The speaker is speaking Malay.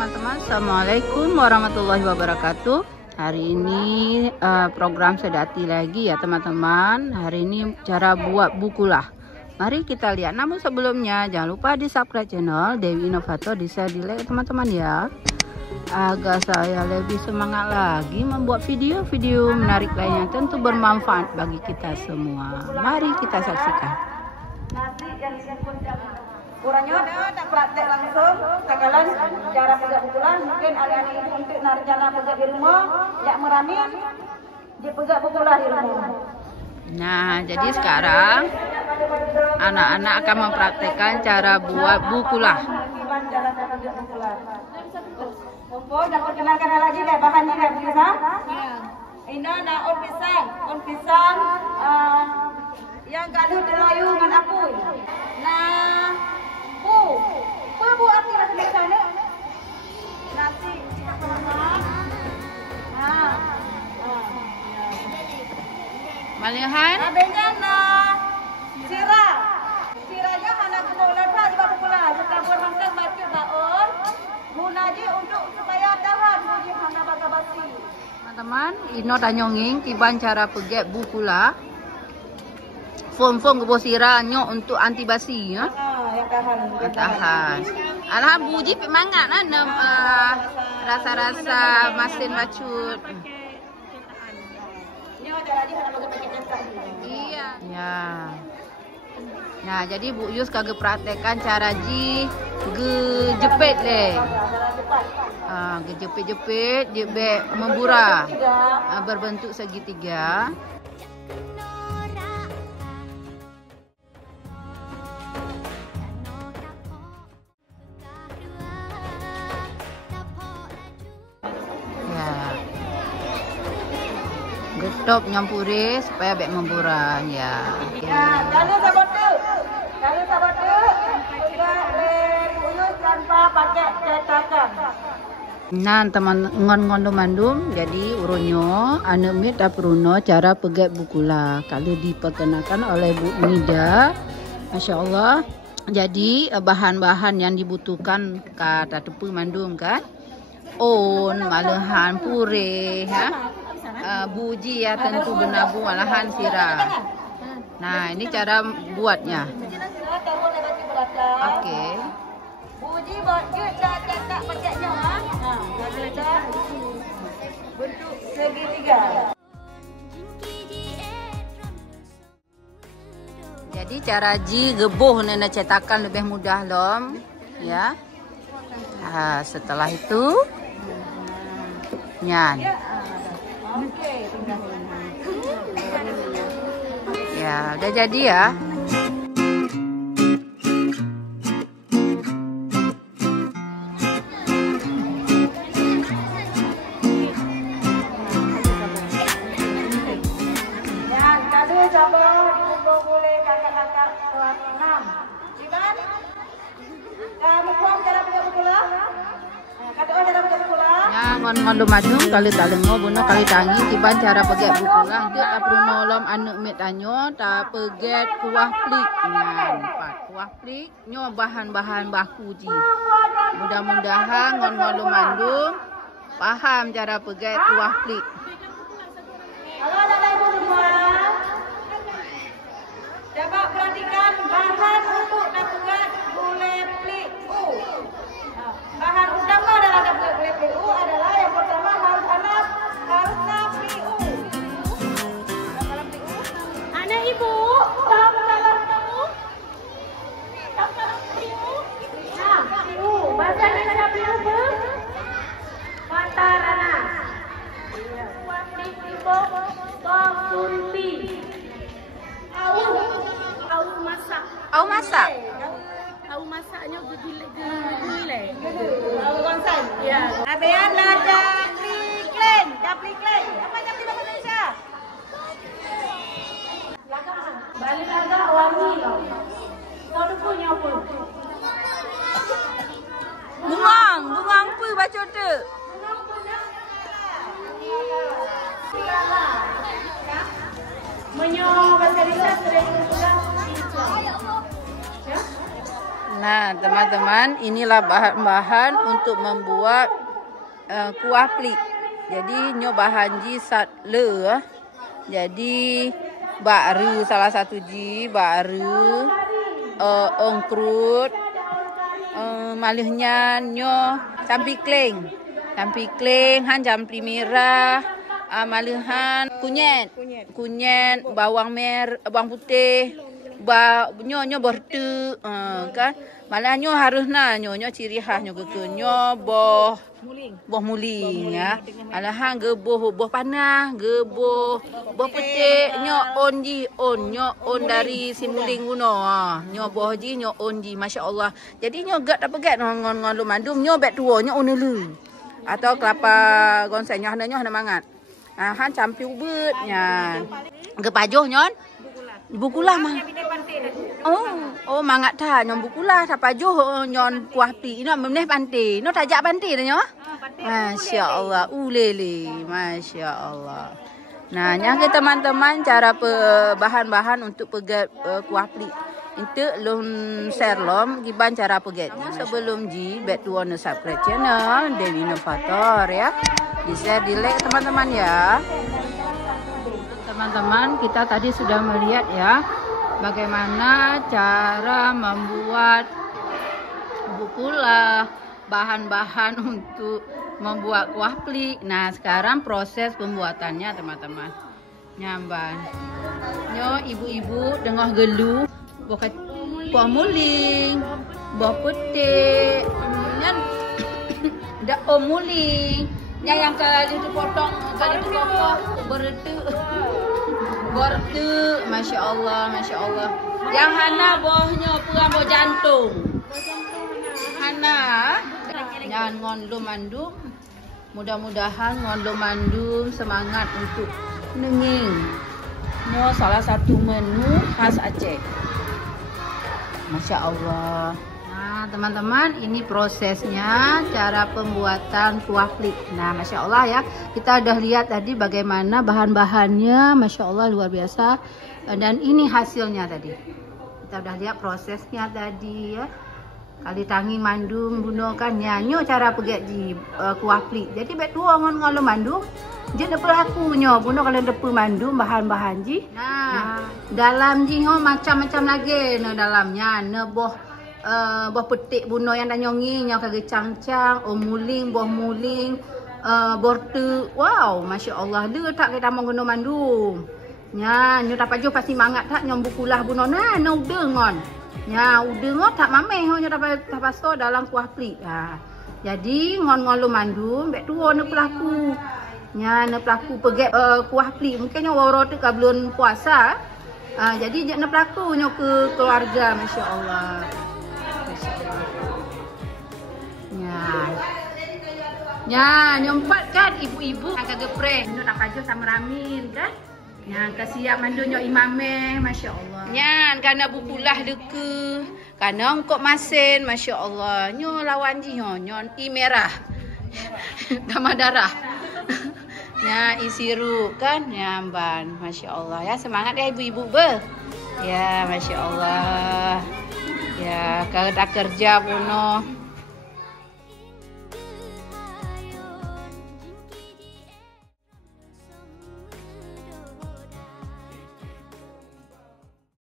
teman-teman, assalamualaikum warahmatullahi wabarakatuh. Hari ini program sedati lagi ya teman-teman. Hari ini cara buat bukulah. Mari kita lihat. Namun sebelumnya jangan lupa di subscribe channel Dewi Inovator, di share, di like teman-teman ya, agar saya lebih semangat lagi membuat video-video menarik lainnya, tentu bermanfaat bagi kita semua. Mari kita saksikan. Nasi yang kurangnya tak praktek langsung kagalan cara pegang bukulan. Mungkin anak-anak ibu untuk rencana pegang di rumah yang meramin dia pegang bukulan di rumah. Nah, jadi sekarang anak-anak akan mempraktekkan cara buat bukulah. Kompor dah perkenalkan lagi deh bahannya deh bisa? Ini daun pisang, yang gaduh dirayu dengan apuy. Nah, bu api rasa di sana. Nasi Malihan? Abenya siranya mana kemulan lah di bawah pula. Setabur mangkang batu daun. Munaji untuk supaya tahan muji hanga baga basi. Teman-teman, ino tanyonging kiban cara pegek bukula. Fom-fom kebosira nyok untuk anti basi ya. Yang tahan. Tahan. Alah buji pek mangat nanem rasa-rasa masin bacut. Iya. Ya. Nah, jadi Bu Yus kagak praktekkan cara jepit le. Jepit jebek membura. Berbentuk segitiga. Getop nyampuri supaya bek membura ya. Kalau sahabat Uyus tanpa pakai cetakan. Nah teman ngon mandum jadi uronyo ane mit apruno cara pegek bukula kalau diperkenalkan oleh Bu Nida. Masya Allah. Jadi bahan-bahan yang dibutuhkan kata tepu mandum kan, on malahan pure ya. Buji ya tentu benabu malahan sirah. Nah ini cara buatnya. Oke. Buji buat kita cetak pakainya. Bentuk segitiga. Jadi cara geboh nena cetakan lebih mudah lom ya. Nah, setelah itu nyan. Ya, udah jadi ya. Dan kado coba boleh kakak-kakak kelas 6. Sipan? Kamu pun cara buka bukula? Kado cara buka bukula? Ya, ngon lumadung kali talengo buno kali tangi tiban cara pegek bukulah dia aprunolom anu mit anyo ta peget kuah plik nyan pat kuah plik nyo bahan-bahan baku ji. Mudah-mudahan ngon lumandung paham cara pegek kuah plik. Halo anak-anak ibu semua. Coba perhatikan bahan untuk dapat gulai plik U. Bahan utama dalam dapat gulai plik U adalah yang pertama harusnya plik U. Anak ibu, tahu dalam kamu? Tahu dalam plik U? Nah, plik U. Bahasa Indonesia plik U apa? Matarana. Kuah plik ibu. Kunti. Au masak. Au masak. Au masaknya gede-gede. Au konsai. Ya. Abean ada capli kleng. Apa capli bahasa Indonesia? Balik agak wangi loh. Kau tu punya apa? Bungang pu baca tu. Menyo bahasa Indonesia sering pulang. Ya? Nah, teman-teman, inilah bahan-bahan untuk membuat kuah plik. Jadi nyo bahan ji sat le. Jadi baru salah satu ji baru ongkrut malihnya nyo campi kleng han jampi merah malihan kunyit bawang putih nyo bertu kan malah nyo harusna nyo ciri khas nyo nyo boh muling ya malahan boh panah boh putih nyo on dari simuling kuno nyo boh ji nyo on ji masya-Allah. Jadi nyo gak dapat gak ngon lu mandum nyo bet tuo nyo unelu atau kelapa gonseng nyo hana mangat han campi ubet nya gepajoh nyon bukulah mah. Oh mangat ta nyon bukulah tapajoh nyon kuah plik ino meneh pantai. No tajak pantai dah nyo. Masya-Allah, ulele, masya-Allah. Nah, yang ke teman-teman cara bahan-bahan untuk pegat kuah plik. Itu lun share lom giban cara pegatnya. Sebelum ji bet tuan subscribe channel Dewi Inovator ya. Di share di like teman-teman ya. Teman-teman, kita tadi sudah melihat ya bagaimana cara membuat bukula, bahan-bahan untuk membuat kuah plik. Nah, sekarang proses pembuatannya teman-teman. Nyamban. Nyo ibu-ibu dengah gelu, buah muling, buah putih, nyan dak muling. Yang kali dipotong, kali dipotong bertu, masya-Allah, masya-Allah. Yang hana bohnya puang boh jantung. Hana, jangan ngondom mandum. Mudah-mudahan ngondom mandum semangat untuk nenging. Nyo salah satu menu khas Aceh. Masya-Allah. Nah, teman-teman, ini prosesnya cara pembuatan kuah plik. Nah, masya Allah ya, kita udah lihat tadi bagaimana bahan-bahannya, masya Allah luar biasa. Dan ini hasilnya tadi. Kita udah lihat prosesnya tadi ya. Kali tangi mandum bunuh kan nyanyo cara pegat di kuah plik. Jadi bet dua ngolo mandum, je depe lakunya bunuh kalian depe mandum bahan-bahan ji. Nah, dalam ji macam-macam lagi no dalamnya boh petik bunuh yang dah nyongi nyo kage cang-cang, muling, boh muling, bortu. Wow, masya-Allah. Dia tak kita mau guna mandum. Nya, nyo dapat jo pasti mangat tak nyom bukulah bunuh nah no dengon. Nya, udah tak mameh nyo dapat pasto dalam kuah plik. Ha. Jadi ngon-ngon lu mandum bek tuo ne pelaku. Nya ne pelaku pegat kuah plik. Mungkin nyo waro tu ka belum puasa. Jadi ne pelaku nyo ke keluarga, masya-Allah. Ya, nyompat kan ibu-ibu yang kagak pre, nu tak pajo sama ramin kan? Yang kasiap mandu nyo imameh, masya Allah. Nyan karena bukulah deke, karena engkok masin, masya Allah. Nyo lawan ji nyon i merah, tambah darah. Ya isiru kan, nyamban, masya Allah ya semangat ya ibu-ibu be. Ya masya Allah. Ya kalau tak kerja puno.